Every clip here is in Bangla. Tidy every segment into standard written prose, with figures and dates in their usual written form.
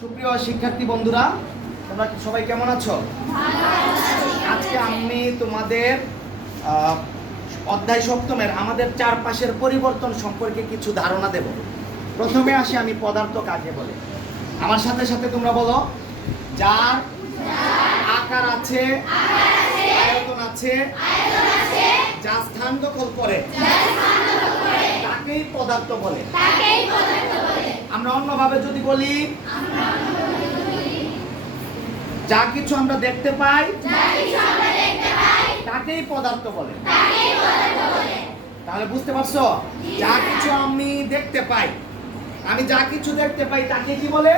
সুপ্রিয় শিক্ষার্থী বন্ধুরা, তোমরা সবাই কেমন আছো? আজকে আমি তোমাদের অধ্যায় সপ্তমের আমাদের চারপাশের পরিবর্তন সম্পর্কে কিছু ধারণা দেব। প্রথমে আসি আমি পদার্থ কাকে বলে। আমার সাথে সাথে তোমরা বলো, যার আকার আছে, আয়তন আছে, যা স্থান দখল করে তাকেই পদার্থ বলে। আমরা অন্যভাবে যদি বলি, যা কিছু আমরা দেখতে পাই তাকেই পদার্থ বলে। তাহলে বুঝতে পারছো, যা কিছু আমি দেখতে পাই, আমি যা কিছু দেখতে পাই তাকে কি বলে?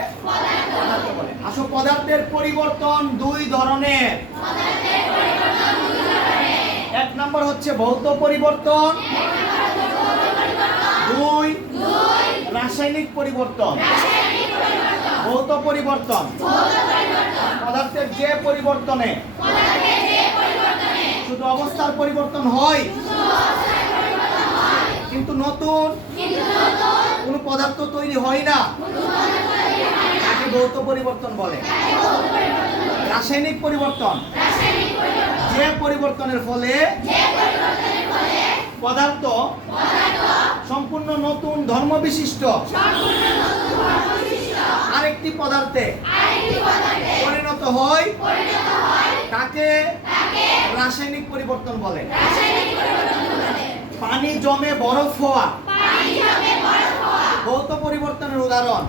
পদার্থ বলে। আসলে পদার্থের পরিবর্তন দুই ধরনের। এক নম্বর হচ্ছে ভৌত পরিবর্তন, দুই রাসায়নিক পরিবর্তন। ভৌত পরিবর্তন পদার্থের যে পরিবর্তনে শুধু অবস্থার পরিবর্তন হয়, কিন্তু নতুন কোন পদার্থ তৈরি হয় না, তাকে ভৌত পরিবর্তন বলে। রাসায়নিক পরিবর্তন যে পরিবর্তনের ফলে পদার্থ সম্পূর্ণ নতুন ধর্ম বিশিষ্ট আরেকটি পদার্থে পরিণত হয়, তাকে রাসায়নিক পরিবর্তন বলে। পানি জমে বরফ হওয়া ভৌত পরিবর্তনের উদাহরণ।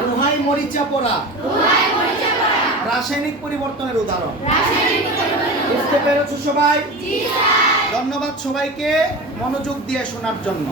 গুহায় মরিচা পড়া রাসায়নিক পরিবর্তনের উদাহরণ। বুঝতে পেরেছো সবাই? ধন্যবাদ সবাইকে মনোযোগ দিয়ে শোনার জন্য।